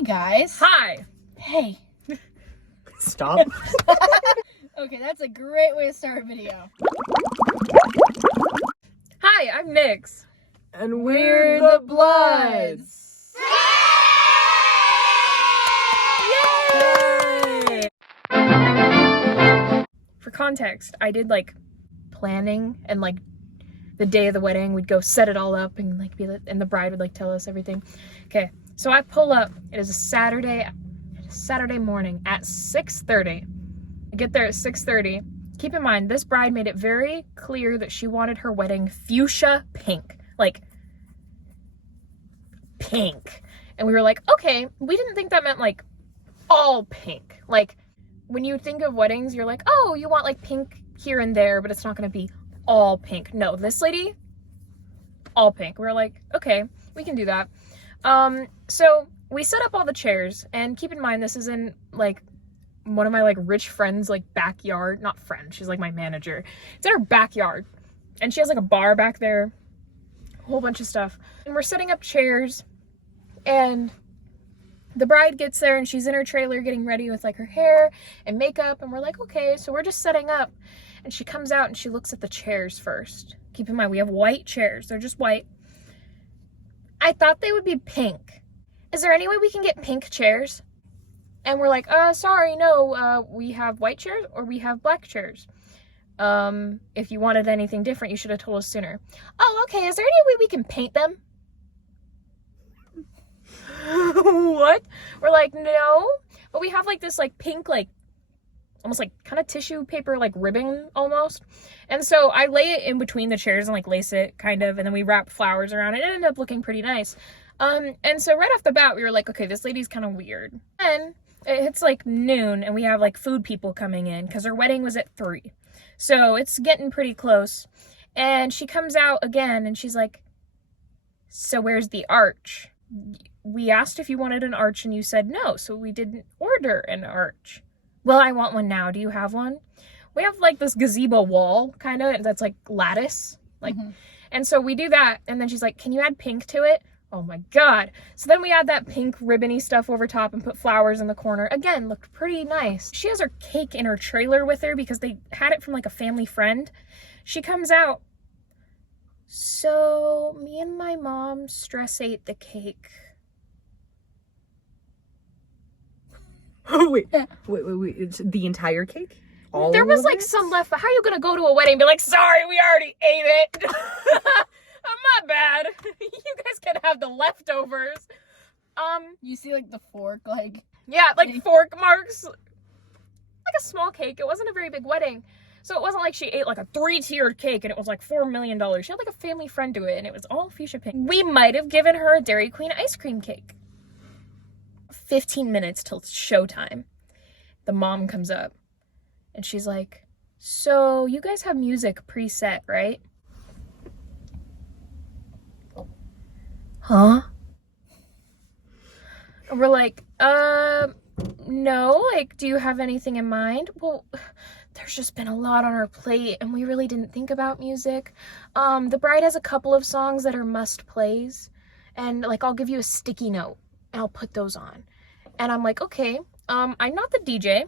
Hey guys. Hi. Hey. Stop. Okay, that's a great way to start a video. Hi, I'm Nyx. And we're the Bloods. Yay! For context, I did like planning and like the day of the wedding, we'd go set it all up and like and the bride would like tell us everything. Okay, so I pull up. It is a Saturday morning at 6:30. I get there at 6:30. Keep in mind, this bride made it very clear that she wanted her wedding fuchsia pink. Like, pink. And we were like, okay, we didn't think that meant like all pink. Like, when you think of weddings, you're like, oh, you want like pink here and there, but it's not gonna be all pink. No, this lady, all pink. We were like, okay, we can do that. So we set up all the chairs, and keep in mind, this is in like one of my like rich friends' like backyard. Not friend, she's like my manager. It's in her backyard, and she has like a bar back there, a whole bunch of stuff. And we're setting up chairs, and the bride gets there and she's in her trailer getting ready with like her hair and makeup, and we're like, okay, so we're just setting up. And she comes out and she looks at the chairs first. Keep in mind, we have white chairs. They're just white. I thought they would be pink. Is there any way we can get pink chairs? And we're like, sorry, no, we have white chairs or we have black chairs. If you wanted anything different, you should have told us sooner. Oh, okay, is there any way we can paint them? What? We're like, no, but we have like this like pink, like almost like kind of tissue paper, like ribbon almost. And so I lay it in between the chairs and like lace it kind of, and then we wrap flowers around it. It ended up looking pretty nice. And so right off the bat, we were like, okay, this lady's kind of weird. And it's like noon and we have like food people coming in because her wedding was at 3. So it's getting pretty close. And she comes out again and she's like, so where's the arch? We asked if you wanted an arch and you said no, so we didn't order an arch. Well, I want one now. Do you have one? We have like this gazebo wall kind of that's like lattice, like, and so we do that. And then she's like, can you add pink to it? Oh my God. So then we add that pink ribbony stuff over top and put flowers in the corner. Again, looked pretty nice. She has her cake in her trailer with her because they had it from like a family friend. She comes out. So me and my mom stress ate the cake. Wait. It's the entire cake? All there was of like it? some left, but how are you gonna go to a wedding and be like, sorry, we already ate it? I'm not bad. You guys can have the leftovers. You see like the fork, like Yeah, like fork marks. Like a small cake. It wasn't a very big wedding. So it wasn't like she ate like a 3-tiered cake and it was like $4 million. She had like a family friend do it and it was all fuchsia pink. We might have given her a Dairy Queen ice cream cake. 15 minutes till showtime. The mom comes up and she's like, so you guys have music preset, right? Huh? And we're like, no, like, do you have anything in mind? Well, there's just been a lot on our plate and we really didn't think about music. The bride has a couple of songs that are must plays, and like, I'll give you a sticky note and I'll put those on. And I'm like, okay, I'm not the DJ,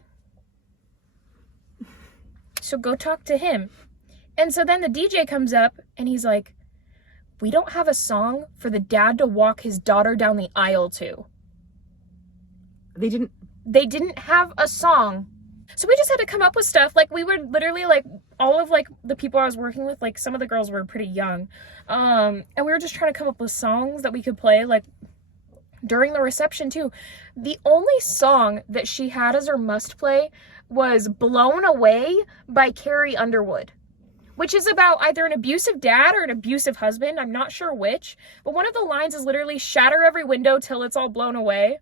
so go talk to him. And so then the DJ comes up and he's like, we don't have a song for the dad to walk his daughter down the aisle to. They didn't have a song. So we just had to come up with stuff. Like, we would literally, like, all of, like, the people I was working with, like, some of the girls were pretty young. And we were just trying to come up with songs that we could play, like, during the reception, too. The only song that she had as her must play was Blown Away by Carrie Underwood, which is about either an abusive dad or an abusive husband. I'm not sure which. But one of the lines is literally, shatter every window till it's all blown away.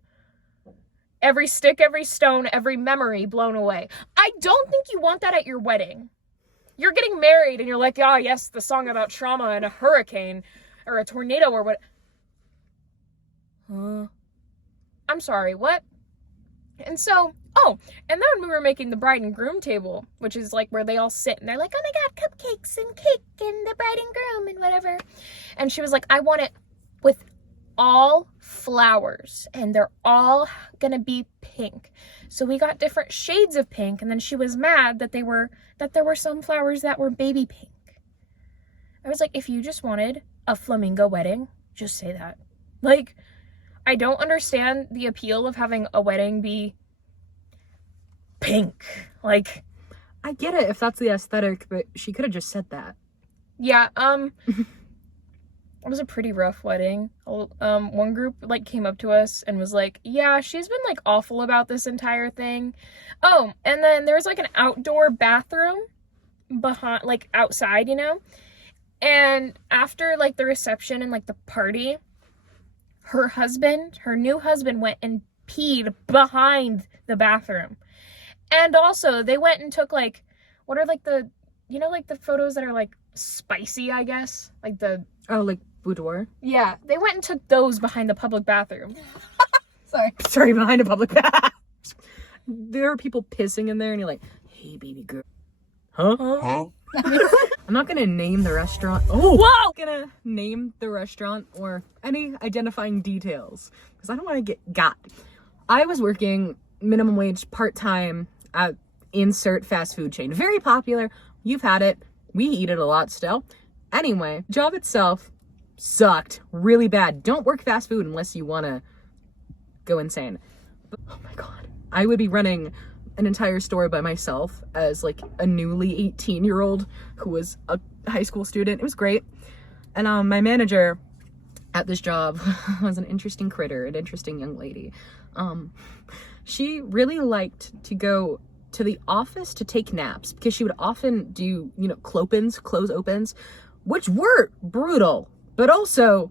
Every stick, every stone, every memory blown away. I don't think you want that at your wedding. You're getting married and you're like, ah, yes, the song about trauma and a hurricane or a tornado or what. Huh? I'm sorry, what? And so, oh, and then we were making the bride and groom table, which is like where they all sit and they're like, oh my God, cupcakes and cake and the bride and groom and whatever. And she was like, I want it with all flowers and they're all gonna be pink. So we got different shades of pink, and then she was mad that there were some flowers that were baby pink. I was like, if you just wanted a flamingo wedding, just say that. Like, I don't understand the appeal of having a wedding be pink. Like, I get it if that's the aesthetic, but she could have just said that. yeah, it was a pretty rough wedding. One group like came up to us and was like, yeah, she's been like awful about this entire thing. Oh, and then there was like an outdoor bathroom behind, like outside, you know? And after like the reception and like the party, her new husband went and peed behind the bathroom. And also they went and took like, what are like the, you know, like the photos that are like spicy, I guess? Like the... Oh, like boudoir? Yeah, they went and took those behind the public bathroom. Sorry, behind a public bath. There are people pissing in there and you're like, hey, baby girl. Huh? I'm not gonna name the restaurant. Oh, whoa! I'm gonna name the restaurant or any identifying details because I don't want to get got. I was working minimum wage part-time at insert fast food chain. Very popular. You've had it. We eat it a lot still. Anyway, job itself sucked really bad. Don't work fast food unless you want to go insane. But, oh my God. I would be running an entire store by myself as like a newly 18-year-old who was a high school student. It was great. And my manager at this job was an interesting critter, an interesting young lady. She really liked to go to the office to take naps because she would often do, you know, close opens, which were brutal, but also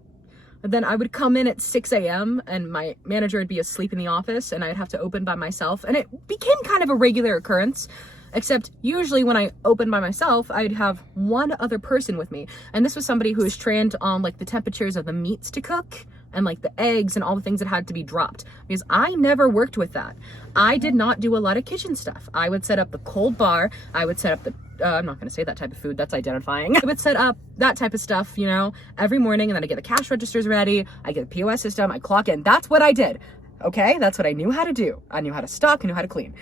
then I would come in at 6 a.m. and my manager would be asleep in the office and I'd have to open by myself. And it became kind of a regular occurrence, except usually when I opened by myself, I'd have one other person with me. And this was somebody who was trained on like the temperatures of the meats to cook and like the eggs and all the things that had to be dropped, because I never worked with that. I did not do a lot of kitchen stuff. I would set up the cold bar. I would set up the, I'm not going to say that type of food. That's identifying. I would set up that type of stuff, you know, every morning, and then I get the cash registers ready. I get the POS system. I clock in. That's what I did. Okay. That's what I knew how to do. I knew how to stock. I knew how to clean.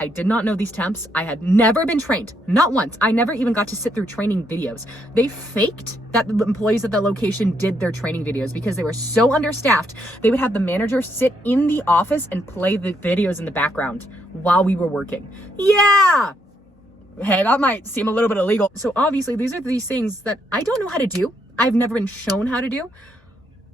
I did not know these temps. I had never been trained, not once. I never even got to sit through training videos. They faked that the employees at the location did their training videos because they were so understaffed. They would have the manager sit in the office and play the videos in the background while we were working. Yeah. Hey, that might seem a little bit illegal. So obviously these are these things that I don't know how to do. I've never been shown how to do,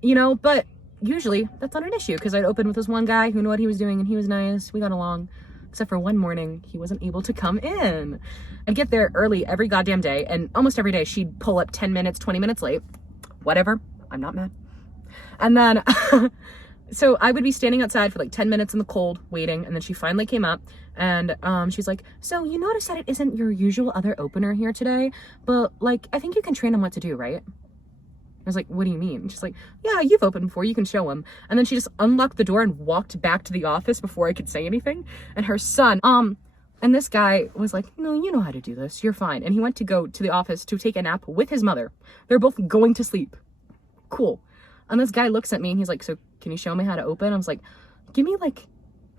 you know, but usually that's not an issue because I'd open with this one guy who knew what he was doing and he was nice. We got along. Except for one morning, he wasn't able to come in. I'd get there early every goddamn day, and almost every day she'd pull up 10 minutes, 20 minutes late. Whatever, I'm not mad. And then, so I would be standing outside for like 10 minutes in the cold, waiting, and then she finally came up, and she's like, so you notice that it isn't your usual other opener here today, but like, I think you can train him what to do, right? I was like, what do you mean? She's like, yeah, you've opened before, you can show him. And then she just unlocked the door and walked back to the office before I could say anything. And her son, and this guy was like, no, you know how to do this, you're fine. And he went to go to the office to take a nap with his mother. They're both going to sleep. Cool. And this guy looks at me and he's like, so can you show me how to open? I was like, give me like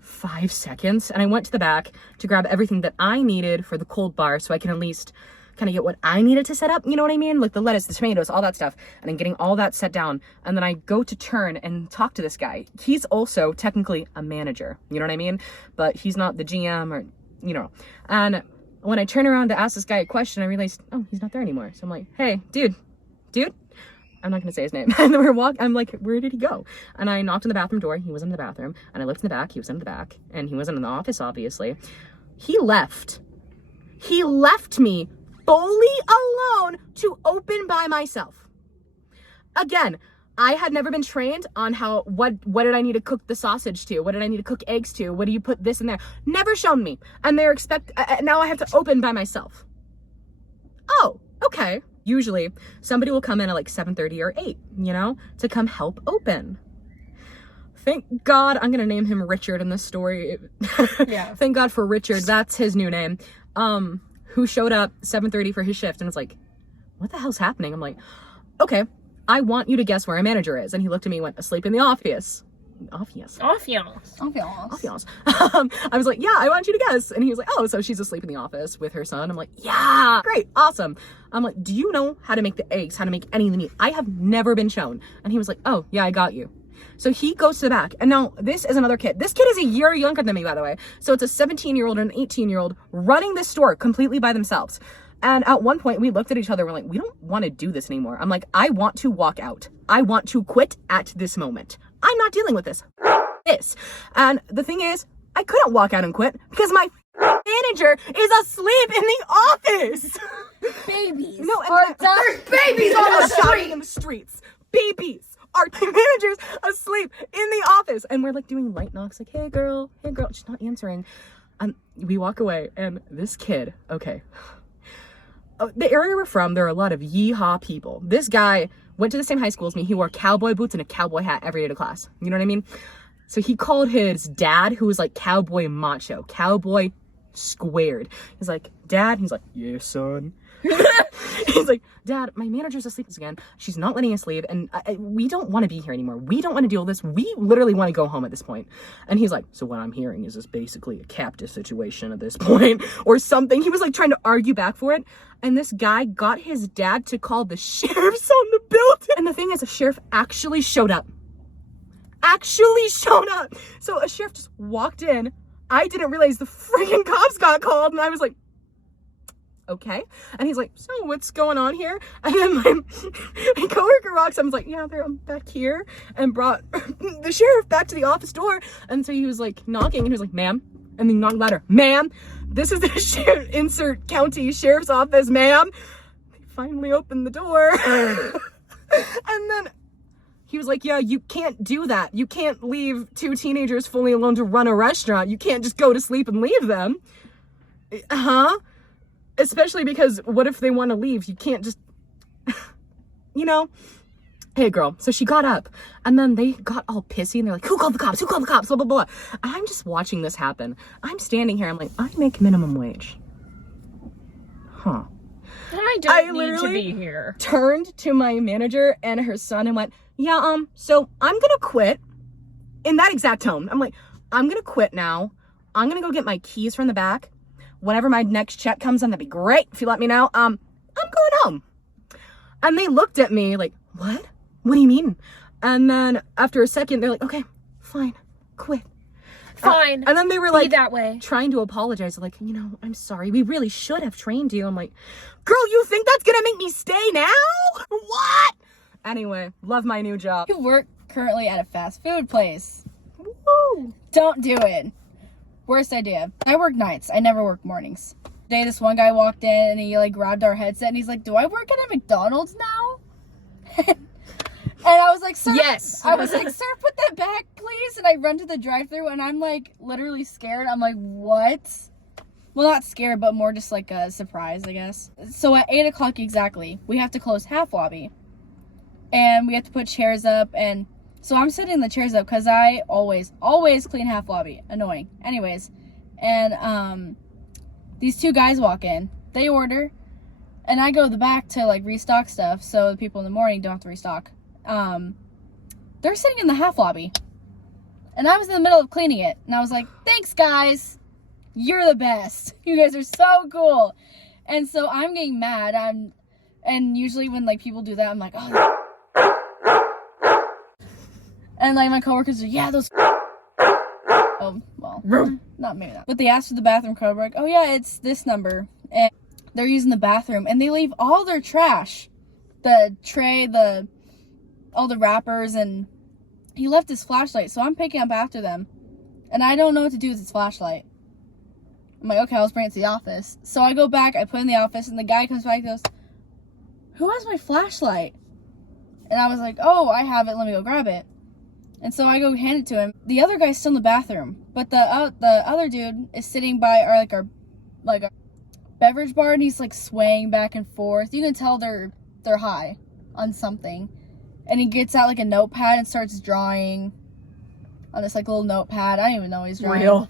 5 seconds. And I went to the back to grab everything that I needed for the cold bar so I can at least kind of get what I needed to set up, you know what I mean? Like the lettuce, the tomatoes, all that stuff. And I'm getting all that set down. And then I go to turn and talk to this guy. He's also technically a manager, you know what I mean? But he's not the GM or, you know. And when I turn around to ask this guy a question, I realized, oh, he's not there anymore. So I'm like, hey, dude, I'm not gonna say his name. And then I'm like, where did he go? And I knocked on the bathroom door. He was in the bathroom. And I looked in the back. He was in the back. And he wasn't in the office, obviously. He left me fully alone to open by myself. Again, I had never been trained on what did I need to cook the sausage to? What did I need to cook eggs to? What do you put this in there? Never shown me. And they're now I have to open by myself. Oh, okay. Usually somebody will come in at like 7:30 or 8, you know, to come help open. Thank God, I'm gonna name him Richard in this story. Yeah. Thank God for Richard. That's his new name. Who showed up 7:30 for his shift and was like, what the hell's happening? I'm like, okay, I want you to guess where our manager is. And he looked at me and went, asleep in the office. Office. I was like, yeah, I want you to guess. And he was like, oh, so she's asleep in the office with her son. I'm like, yeah, great, awesome. I'm like, do you know how to make the eggs, how to make any of the meat? I have never been shown. And he was like, oh, yeah, I got you. So he goes to the back. And now this is another kid. This kid is a year younger than me, by the way. So it's a 17-year-old and an 18-year-old running this store completely by themselves. And at one point we looked at each other. We're like, we don't want to do this anymore. I'm like, I want to walk out. I want to quit at this moment. I'm not dealing with this. And the thing is, I couldn't walk out and quit because my manager is asleep in the office. Babies. No, there's babies on the streets. Babies. Our manager's asleep in the office. And we're like doing light knocks, like, hey girl. She's not answering. We walk away and this kid, okay. The area we're from, there are a lot of yeehaw people. This guy went to the same high school as me. He wore cowboy boots and a cowboy hat every day to class. You know what I mean? So he called his dad, who was like cowboy macho, cowboy squared. He's like, Dad? He's like, yeah, son. He's like, Dad, my manager's asleep again. She's not letting us leave. And we don't want to be here anymore. We don't want to deal with this. We literally want to go home at this point. And he's like, so what I'm hearing is this basically a captive situation at this point or something. He was like trying to argue back for it. And this guy got his dad to call the sheriffs on the building. And the thing is, a sheriff actually showed up. So a sheriff just walked in. I didn't realize the freaking cops got called. And I was like, okay. And he's like, so what's going on here? And then my coworker walks up and was like, yeah, they're back here, and brought the sheriff back to the office door. And so he was like knocking and he was like, ma'am. And then knocked louder, ma'am, this is the insert county sheriff's office, ma'am. They finally opened the door. And then he was like, yeah, you can't do that. You can't leave two teenagers fully alone to run a restaurant. You can't just go to sleep and leave them. Huh? Especially because what if they want to leave? You can't just, you know? Hey, girl. So she got up and then they got all pissy and they're like, who called the cops? Blah, blah, blah. I'm just watching this happen. I'm standing here. I'm like, I make minimum wage. Huh. I don't need to be here. Turned to my manager and her son and went, yeah, so I'm gonna quit. In that exact tone. I'm like, I'm gonna quit now. I'm gonna go get my keys from the back. Whenever my next check comes in, that'd be great if you let me know. I'm going home. And they looked at me like, what? What do you mean? And then after a second, they're like, okay, fine, quit. Fine. And then they were like, that way. Trying to apologize. Like, you know, I'm sorry. We really should have trained you. I'm like, girl, you think that's gonna make me stay now? What? Anyway, love my new job. You work currently at a fast food place. Woo! Don't do it. Worst idea. I work nights. I never work mornings. Today, this one guy walked in and he like grabbed our headset and he's like, do I work at a McDonald's now? And I was like, sir. Yes. I was like, sir, put that back, please. And I run to the drive-thru and I'm like literally scared. I'm like, what? Well, not scared, but more just like a surprise, I guess. So at 8 o'clock exactly, we have to close half lobby. And we have to put chairs up. And so I'm setting the chairs up because I always clean half lobby. Annoying. Anyways. And these two guys walk in. They order. And I go to the back to like restock stuff so the people in the morning don't have to restock. They're sitting in the half lobby. And I was in the middle of cleaning it. And I was like, thanks, guys. You're the best. You guys are so cool. And so I'm getting mad. And usually when like people do that, I'm like, oh. And like my coworkers are, yeah, those. Oh, well, not maybe not. But they asked for the bathroom code. We're like, oh yeah, it's this number. And they're using the bathroom. And they leave all their trash. The tray, all the wrappers, and he left his flashlight. So I'm picking up after them. And I don't know what to do with his flashlight. I'm like, okay, I'll just bring it to the office. So I go back, I put it in the office, and the guy comes back and goes, who has my flashlight? And I was like, oh, I have it, let me go grab it. And so I go hand it to him. The other guy's still in the bathroom, but the other dude is sitting by our beverage bar, and he's like swaying back and forth. You can tell they're high on something. And he gets out like a notepad and starts drawing on this like little notepad. I don't even know what he's drawing. Real.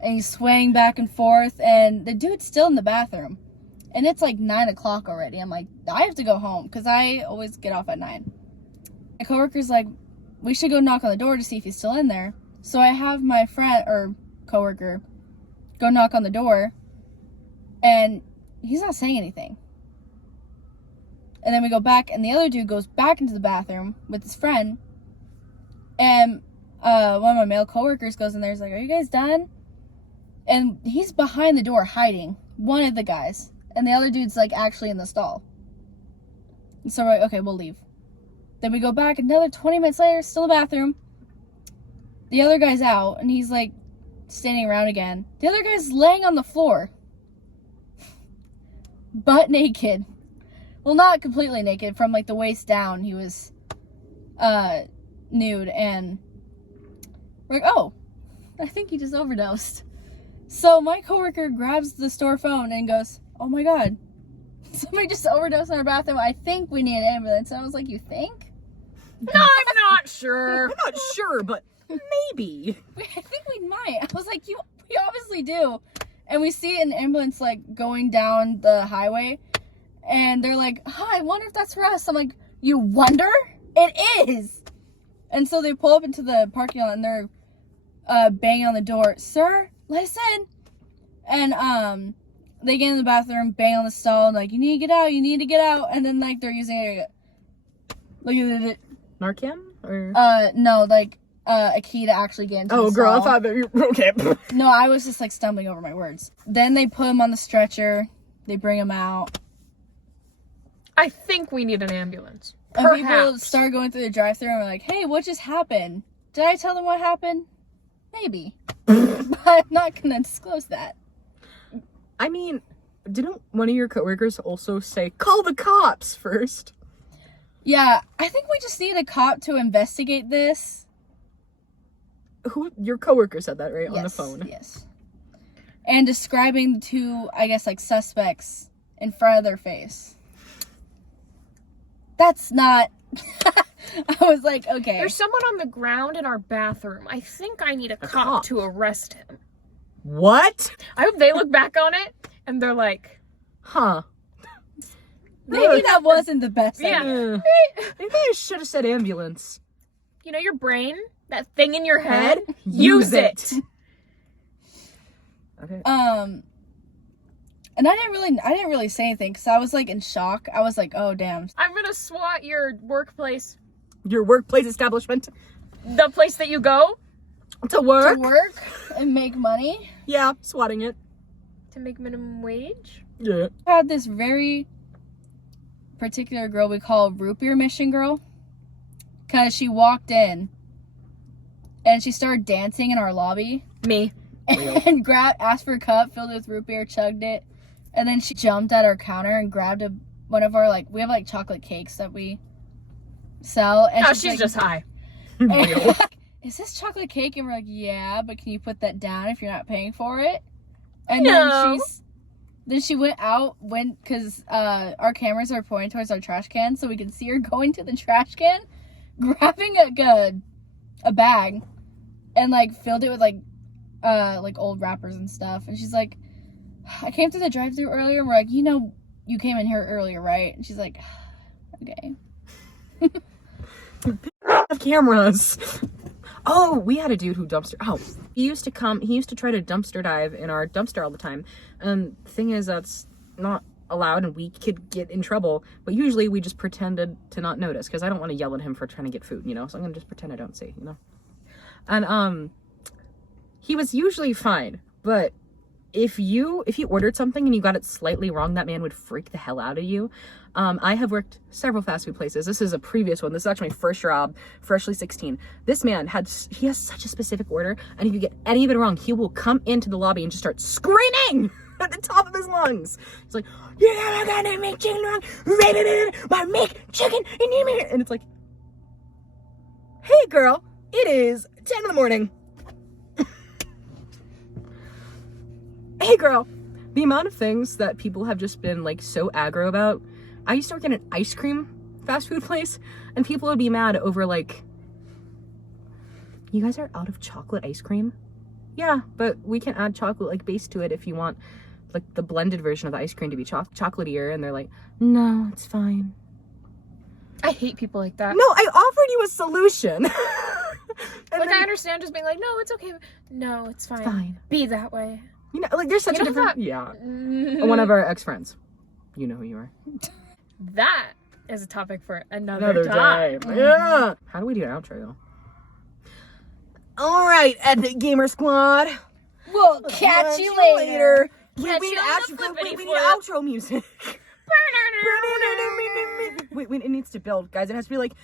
And he's swaying back and forth, and the dude's still in the bathroom. And it's like 9 o'clock already. I'm like, I have to go home because I always get off at 9. My coworker's like, we should go knock on the door to see if he's still in there. So I have my friend or coworker go knock on the door, and he's not saying anything. And then we go back, and the other dude goes back into the bathroom with his friend, and one of my male coworkers goes in there. He's like, "Are you guys done?" And he's behind the door hiding, one of the guys, and the other dude's like actually in the stall. And so we're like, okay, we'll leave. Then we go back another 20 minutes later, still in the bathroom. The other guy's out, and he's like standing around again. The other guy's laying on the floor, butt naked. Well, not completely naked, from like the waist down. He was nude, and we're like, oh, I think he just overdosed. So my coworker grabs the store phone and goes, oh my god, somebody just overdosed in our bathroom. I think we need an ambulance. And I was like, you think? No, I'm not sure. I'm not sure, but maybe. I think we might. I was like, we obviously do. And we see an ambulance like going down the highway, and they're like, I wonder if that's for us. I'm like, you wonder? It is. And so they pull up into the parking lot, and they're banging on the door. Sir, let us in. And they get in the bathroom, bang on the stall, and like, you need to get out, you need to get out. And then like they're using Narcan? Or no, like a key to actually get into the girl, I stall. thought that you okay. No, I was just like stumbling over my words. Then they put him on the stretcher, they bring him out. I think we need an ambulance. And people Perhaps. start going through the drive-thru and we're like, hey, what just happened? Did I tell them what happened? Maybe. But I'm not gonna disclose that. I mean, didn't one of your coworkers also say, call the cops first? Yeah, I think we just need a cop to investigate this. Who, your coworker said that, right? On the Yes, phone. yes. And describing the two, I guess, like, suspects in front of their face. That's not... I was like, okay. There's someone on the ground in our bathroom. I think I need a cop cop. to arrest him. What? I hope they look back on it and they're like, Huh. Maybe that wasn't the best Yeah. idea. Maybe I should have said ambulance. you know, your brain, that thing in your head, Use it. Okay. And I didn't really say anything because I was like in shock. I was like, oh damn. I'm gonna SWAT your workplace, Your workplace establishment. the place that you go To work. To work and make money. Yeah, swatting it. to make minimum wage. Yeah. I had this very particular girl we call Root Beer Mission Girl, because she walked in and she started dancing in our lobby Me. and asked for a cup, filled it with root beer, chugged it, and then she jumped at our counter and grabbed one of our, like, we have like chocolate cakes that we sell, and Oh, she's she's like, just high. is this chocolate cake? And we're like, yeah, but can you put that down if you're not paying for it? And No. then she went because our cameras are pointing towards our trash can, so we can see her going to the trash can, grabbing a bag, and like filled it with like old wrappers and stuff. And she's like, I came through the drive-thru earlier, and we're like, you came in here earlier, right? And she's like, okay. Have cameras. Oh, we had a dude who dumpster. Oh, he used to try to dumpster dive in our dumpster all the time. And the thing is, that's not allowed and we could get in trouble. But usually we just pretended to not notice because I don't want to yell at him for trying to get food, So I'm going to just pretend I don't see, And, he was usually fine. But if you ordered something and you got it slightly wrong, that man would freak the hell out of you. I have worked several fast food places. This is a previous one. This is actually my first job, freshly 16. This man has such a specific order, and if you get any of it wrong, he will come into the lobby and just start screaming at the top of his lungs. He's like, you're never gonna make chicken wrong. My make chicken and it's like, hey girl, it is 10 in the morning. Hey girl, the amount of things that people have just been like so aggro about. I used to work in an ice cream fast food place, and people would be mad over like, you guys are out of chocolate ice cream? Yeah, but we can add chocolate like base to it if you want like the blended version of the ice cream to be chocolatier, and they're like, no, it's fine. I hate people like that. No, I offered you a solution. Like, I understand just being like, no, it's okay. No, it's fine. Fine. Be that way. You know, like, there's such a different... Yeah. One of our ex-friends. You know who you are. That is a topic for another time. Yeah. How do we do an outro, though? All right, Epic Gamer Squad. We'll catch you later. Catch We you need on the actually flippity we need flip. outro music. Wait, it needs to build, guys. It has to be like.